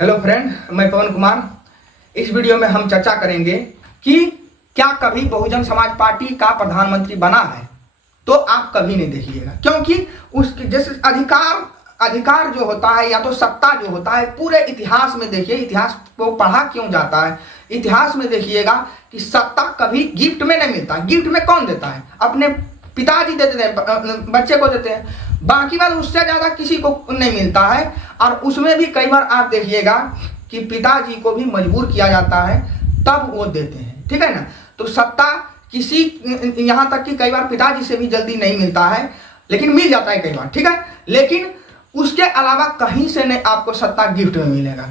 Hello friend, मैं पवन कुमार। इस video में हम चर्चा करेंगे कि क्या कभी बहुजन समाज पार्टी का प्रधानमंत्री बना है। तो आप कभी नहीं देखिएगा, क्योंकि उसके जैसे अधिकार जो होता है या तो सत्ता जो होता है, पूरे इतिहास में देखिए, इतिहास को पढ़ा क्यों जाता है, इतिहास में देखिएगा कि सत्ता कभी गिफ्ट में नहीं मिलता। गिफ्ट में कौन देता है? अपने पिताजी देते हैं, बच्चे को देते हैं, बाकी बात उससे ज्यादा किसी को नहीं मिलता है। और उसमें भी कई बार आप देखिएगा कि पिताजी को भी मजबूर किया जाता है, तब वो देते हैं। ठीक है ना? तो सत्ता किसी, यहां तक कि कई बार पिताजी से भी जल्दी नहीं मिलता है, लेकिन मिल जाता है कई बार। ठीक है, लेकिन उसके अलावा कहीं से नहीं आपको सत्ता गिफ्ट में मिलेगा।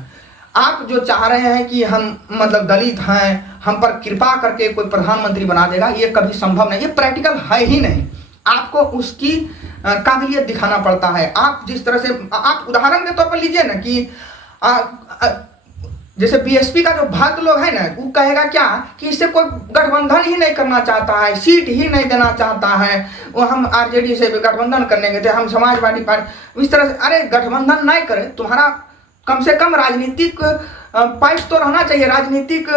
आप जो चाह रहे हैं कि हम मतलब दलित हैं, हम पर कृपा करके कोई प्रधानमंत्री बना देगा, ये कभी संभव नहीं, ये प्रैक्टिकल है ही नहीं। आपको उसकी काबिलियत दिखाना पड़ता है। आप जिस तरह से, आप उदाहरण के तौर पर लीजिए ना कि जैसे बीएसपी का जो भक्त लोग है ना, वो कहेगा क्या कि इससे कोई गठबंधन ही नहीं करना चाहता है, सीट ही नहीं देना चाहता है, वो हम आरजेडी से भी गठबंधन करने गए थे, हम समाजवादी पार्टी, इस तरह से। अरे गठबंधन नहीं करे, तुम्हारा कम से कम राजनीतिक पॉइंट तो रहना चाहिए, राजनीतिक,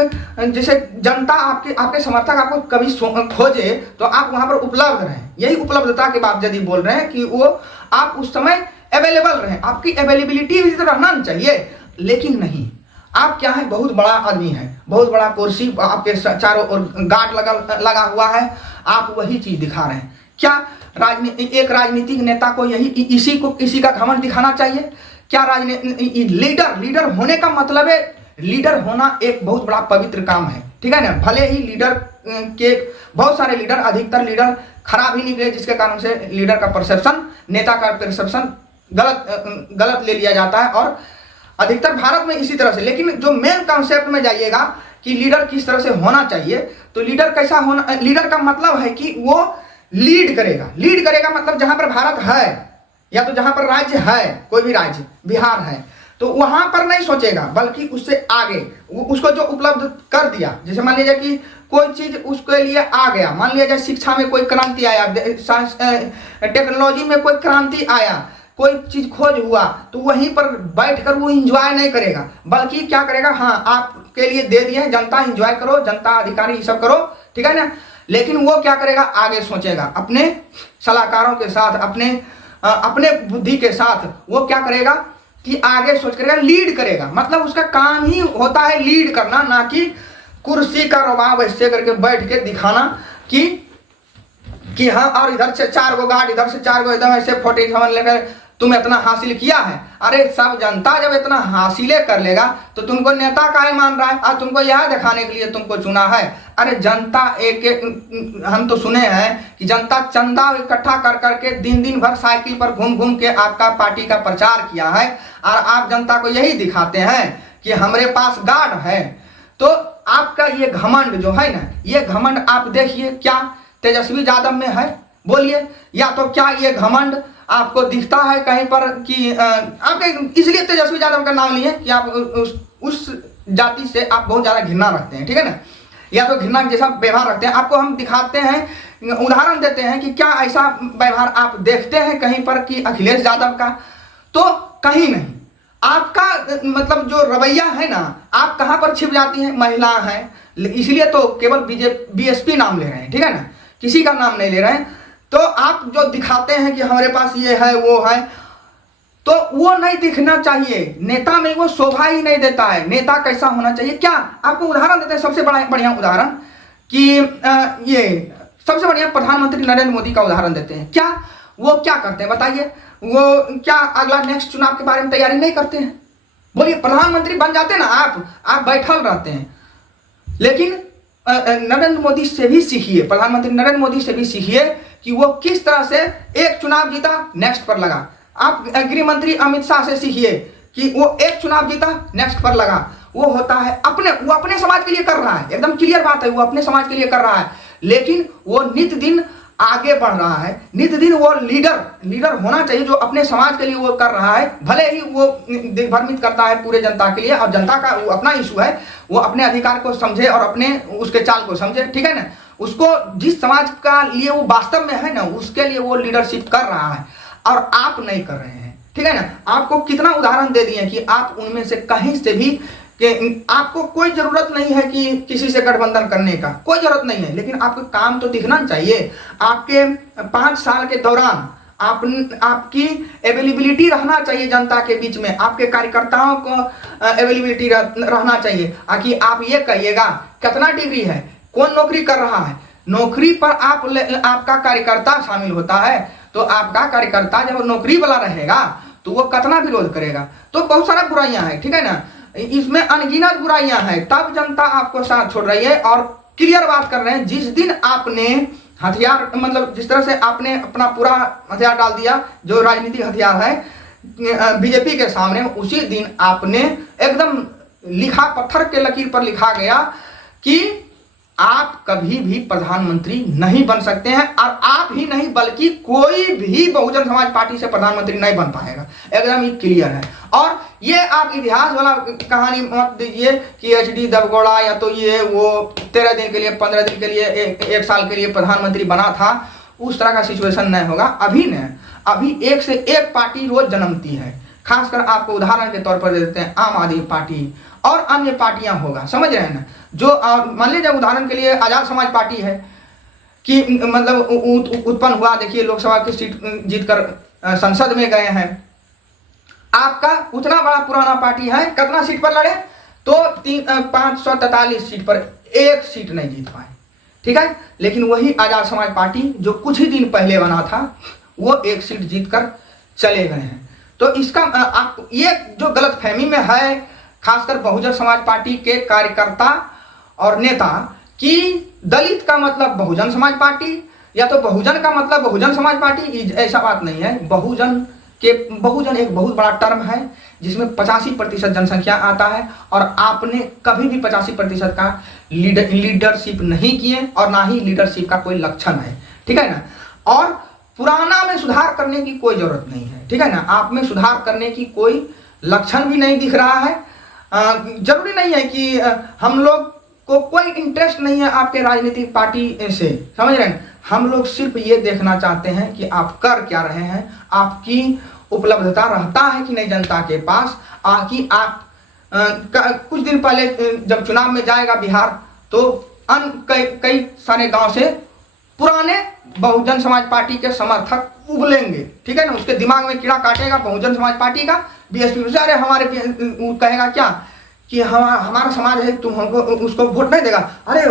जैसे जनता आपके समर्थक आपको कभी खोजे तो आप वहां पर उपलब्ध रहें। यही उपलब्धता की बात यदि बोल रहे हैं कि वो आप उस समय अवेलेबल रहें, आपकी अवेलेबिलिटी भी तो रहना चाहिए। लेकिन नहीं, आप क्या है, बहुत बड़ा आदमी है, बहुत बड़ा कुर्सी आपके चारों ओर गार्ड लगा हुआ है, आप वही चीज दिखा रहे हैं। क्या एक राजनीतिक नेता को इसी का घमंड दिखाना चाहिए क्या? लीडर होने का मतलब है, लीडर होना एक बहुत बड़ा पवित्र काम है। ठीक है ना? भले ही लीडर के बहुत सारे लीडर, अधिकतर लीडर खराब ही निकले, जिसके कारण से लीडर का परसेप्शन, नेता का परसेप्शन गलत ले लिया जाता है, और अधिकतर भारत में इसी तरह से। लेकिन जो मेन कॉन्सेप्ट में जाइएगा कि लीडर किस तरह से होना चाहिए, तो लीडर कैसा होना, लीडर का मतलब है कि वो लीड करेगा मतलब जहां पर भारत है, या तो जहां पर राज्य है, कोई भी राज्य, बिहार है, तो वहां पर नहीं सोचेगा, बल्कि उससे आगे उसको जो उपलब्ध कर दिया। जैसे मान लीजिए कि कोई चीज उसके लिए आ गया, मान लिया जाए शिक्षा में कोई क्रांति आया, टेक्नोलॉजी में कोई क्रांति आया, कोई चीज खोज हुआ, तो वहीं पर बैठकर वो इंजॉय नहीं करेगा, बल्कि क्या करेगा, हाँ आपके लिए दे दिए, जनता इंजॉय करो, जनता अधिकारी सब करो। ठीक है ना? लेकिन वो क्या करेगा, आगे सोचेगा, अपने सलाहकारों के साथ, अपने बुद्धि के साथ वो क्या करेगा कि आगे सोच करेगा, लीड करेगा। मतलब उसका काम ही होता है लीड करना, ना कि कुर्सी का रबाब ऐसे करके बैठ के दिखाना कि हाँ, और इधर से 4 गो गार्ड, इधर से 4 गो एकदम ऐसे 47 लेकर तुम इतना हासिल किया है। अरे सब जनता जब इतना हासिले कर लेगा तो तुमको नेता काहे मान रहा है? और तुमको यह दिखाने के लिए तुमको चुना है। अरे जनता हम तो सुने हैं कि जनता चंदा इकट्ठा कर करके दिन भर साइकिल पर घूम के आपका पार्टी का प्रचार किया है, और आप जनता को यही दिखाते हैं कि हमारे पास गार्ड है। तो आपका ये घमंड जो है ना, ये घमंड आप देखिए, क्या तेजस्वी यादव में है? बोलिए। या तो क्या ये घमंड आपको दिखता है कहीं पर कि आपके, इसलिए तेजस्वी यादव का नाम लिए कि आप उस जाति से आप बहुत ज्यादा घृणा रखते हैं। ठीक है ना? या तो घृणा जैसा व्यवहार रखते हैं। आपको हम दिखाते हैं, उदाहरण देते हैं कि क्या ऐसा व्यवहार आप देखते हैं कहीं पर कि अखिलेश यादव का? तो कहीं नहीं। आपका मतलब जो रवैया है ना, आप कहां पर छिप जाती हैं? महिला है, इसलिए तो केवल बीएसपी नाम ले रहे हैं। ठीक है ना? किसी का नाम नहीं ले रहे हैं। तो आप जो दिखाते हैं कि हमारे पास ये है वो है, तो वो नहीं दिखना चाहिए। नेता में वो शोभा ही नहीं देता है। नेता कैसा होना चाहिए? क्या आपको उदाहरण देते हैं, सबसे बढ़िया उदाहरण कि ये सबसे बढ़िया प्रधानमंत्री नरेंद्र मोदी का उदाहरण देते हैं। क्या वो क्या करते हैं बताइए? वो क्या अगला नेक्स्ट चुनाव के बारे में तैयारी नहीं करते हैं? बोलिए, प्रधानमंत्री बन जाते ना, आप बैठल रहते हैं। लेकिन नरेंद्र मोदी से भी सीखिए, प्रधानमंत्री नरेंद्र मोदी से भी सीखिए कि वो किस तरह से एक चुनाव जीता, नेक्स्ट पर लगा। आप गृह मंत्री अमित शाह से सीखिए कि वो एक चुनाव जीता, नेक्स्ट पर लगा। वो होता है वो अपने समाज के लिए कर रहा है, एकदम क्लियर बात है, वो अपने समाज के लिए कर रहा है, लेकिन वो नित दिन आगे बढ़ रहा है। नित दिन वो लीडर होना चाहिए जो अपने समाज के लिए वो कर रहा है। भले ही वो दिग्भ्रमित करता है पूरे जनता के लिए, और जनता का वो अपना इशू है, वो अपने अधिकार को समझे और अपने उसके चाल को समझे। ठीक है ना? उसको जिस समाज का लिए वो वास्तव में है ना, उसके लिए वो लीडरशिप कर रहा है, और आप नहीं कर रहे हैं। ठीक है ना। आपको कितना उदाहरण दे दिए कि आप उनमें से कहीं से भी कि आपको कोई जरूरत नहीं है कि किसी से गठबंधन करने का, कोई जरूरत नहीं है, लेकिन आपका काम तो दिखना चाहिए। आपके 5 साल के दौरान आपकी अवेलेबिलिटी रहना चाहिए जनता के बीच में, आपके कार्यकर्ताओं को अवेलेबिलिटी रहना चाहिए। कि आप ये कहिएगा कितना डिग्री है, कौन नौकरी कर रहा है, नौकरी पर आपका कार्यकर्ता शामिल होता है, तो आपका कार्यकर्ता जब नौकरी वाला रहेगा तो वो कितना विरोध करेगा। तो बहुत सारा बुराइयां हैं, ठीक है ना, इसमें अनगिनत बुराइयां हैं, तब जनता आपको साथ छोड़ रही है। और क्लियर बात कर रहे हैं, जिस दिन आपने हथियार मतलब जिस तरह से आपने अपना पूरा हथियार डाल दिया, जो राजनीतिक हथियार है बीजेपी के सामने, उसी दिन आपने एकदम लिखा, पत्थर के लकीर पर लिखा गया कि आप कभी भी प्रधानमंत्री नहीं बन सकते हैं। और आप ही नहीं बल्कि कोई भी बहुजन समाज पार्टी से प्रधानमंत्री नहीं बन पाएगा, एकदम ये क्लियर है। और ये आप इतिहास वाला कहानी मत दीजिए कि HD देवगौड़ा या तो ये वो 13 दिन के लिए 15 दिन के लिए एक साल के लिए प्रधानमंत्री बना था, उस तरह का सिचुएशन नहीं होगा। अभी एक से एक पार्टी रोज जन्मती है। खासकर आपको उदाहरण के तौर पर दे देते हैं, आम आदमी पार्टी और अन्य पार्टियां होगा, समझ रहे हैं ना। जो मान लीजिए उदाहरण के लिए आजाद समाज पार्टी है कि मतलब उत्पन्न हुआ, देखिए लोकसभा की सीट जीतकर संसद में गए हैं। आपका उतना बड़ा पुराना पार्टी है, कितना सीट पर लड़े तो 543 सीट पर एक सीट नहीं जीत पाए, ठीक है। लेकिन वही आजाद समाज पार्टी जो कुछ ही दिन पहले बना था, वो एक सीट जीतकर चले गए हैं। तो इसका आप ये जो गलतफहमी में है खासकर बहुजन समाज पार्टी के कार्यकर्ता और नेता कि दलित का मतलब बहुजन समाज पार्टी या तो बहुजन का मतलब बहुजन समाज पार्टी, ऐसा बात नहीं है। बहुजन एक बहुत बड़ा टर्म है जिसमें 85% जनसंख्या आता है, और आपने कभी भी 85% का लीडरशिप नहीं किए और ना ही लीडरशिप का कोई लक्षण है, ठीक है ना। और पुराना में सुधार करने की कोई जरूरत नहीं है, ठीक है ना। आप में सुधार करने की कोई लक्षण भी नहीं दिख रहा है। जरूरी नहीं है कि हम लोग को कोई इंटरेस्ट नहीं है आपके राजनीतिक पार्टी से, समझ रहे हैं। हम लोग सिर्फ ये देखना चाहते हैं कि आप कर क्या रहे हैं, आपकी उपलब्धता रहता है कि नहीं जनता के पास। कि आप कुछ दिन पहले जब चुनाव में जाएगा बिहार, तो कई सारे गांव से पुराने बहुजन समाज पार्टी के समर्थक उबलेंगे, ठीक है ना। उसके दिमाग में कीड़ा काटेगा बहुजन समाज पार्टी का, BSP से, अरे हमारे कहेगा क्या कि हमारा समाज है, तुम हमको उसको वोट नहीं देगा। अरे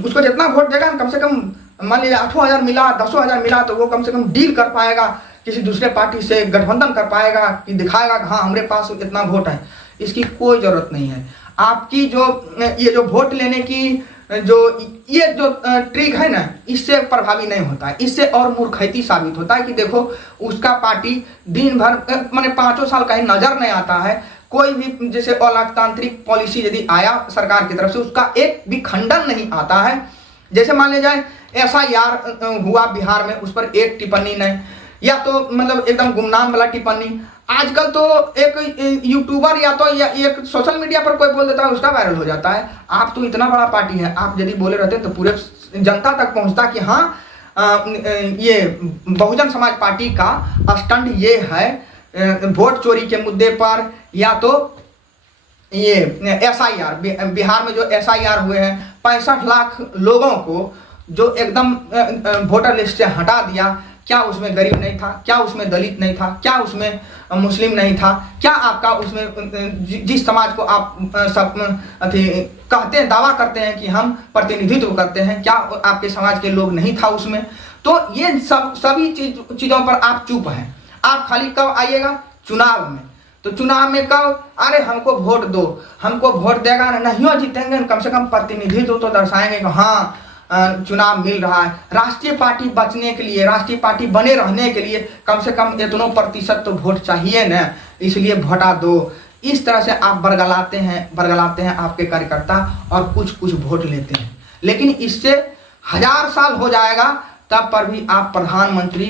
उसको जितना वोट देगा कम से कम मान लीजिए 8,000 मिला, 10,000 मिला, तो वो कम से कम डील कर पाएगा, किसी दूसरे पार्टी से गठबंधन कर पाएगा, कि दिखाएगा कि हाँ हमारे पास इतना वोट है। इसकी कोई जरूरत नहीं है। आपकी ये जो वोट लेने की ये जो ट्रिक है ना, इससे प्रभावी नहीं होता है, इससे और मूर्खती साबित होता है कि देखो उसका पार्टी दिन भर माने 5 साल कहीं नजर नहीं आता है। कोई भी जैसे अलोकतांत्रिक पॉलिसी यदि आया सरकार की तरफ से, उसका एक भी खंडन नहीं आता है। जैसे मान लिया जाए SIR हुआ बिहार में, उस पर एक टिप्पणी नहीं, या तो मतलब एकदम गुमनाम वाला टिप्पणी। आजकल तो एक यूट्यूबर या तो एक सोशल मीडिया पर कोई बोल देता है, उसका वायरल हो जाता है। आप तो इतना बड़ा पार्टी है, आप यदि बोले रहते तो पूरे जनता तक पहुंचता कि हाँ ये बहुजन समाज पार्टी का स्टंट ये है वोट चोरी के मुद्दे पर, या तो ये SIR बिहार में जो SIR हुए हैं 65 लाख लोगों को जो एकदम वोटर लिस्ट से हटा दिया। क्या उसमें गरीब नहीं था, क्या उसमें दलित नहीं था, क्या उसमें मुस्लिम नहीं था, क्या आपका उसमें जिस समाज को आप सब कहते हैं, दावा करते हैं कि हम प्रतिनिधित्व करते हैं, क्या आपके समाज के लोग नहीं था उसमें। तो ये सभी चीज़ों पर आप चुप हैं। आप खाली कब आइएगा चुनाव में, तो चुनाव में कब, अरे हमको वोट दो, हमको वोट देगा ना, नहीं जीतेंगे, कम से कम प्रतिनिधित्व तो दर्शाएंगे कि हाँ चुनाव मिल रहा है। राष्ट्रीय पार्टी बचने के लिए, राष्ट्रीय पार्टी बने रहने के लिए कम से कम इतनों % तो वोट चाहिए ना, इसलिए वोटा दो। इस तरह से आप बरगलाते हैं आपके कार्यकर्ता और कुछ वोट लेते हैं। लेकिन इससे 1000 साल हो जाएगा तब पर भी आप प्रधानमंत्री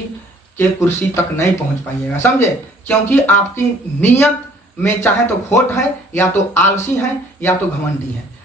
के कुर्सी तक नहीं पहुंच पाइएगा, समझे। क्योंकि आपकी नीयत में चाहे तो खोट है, या तो आलसी है, या तो घमंडी है।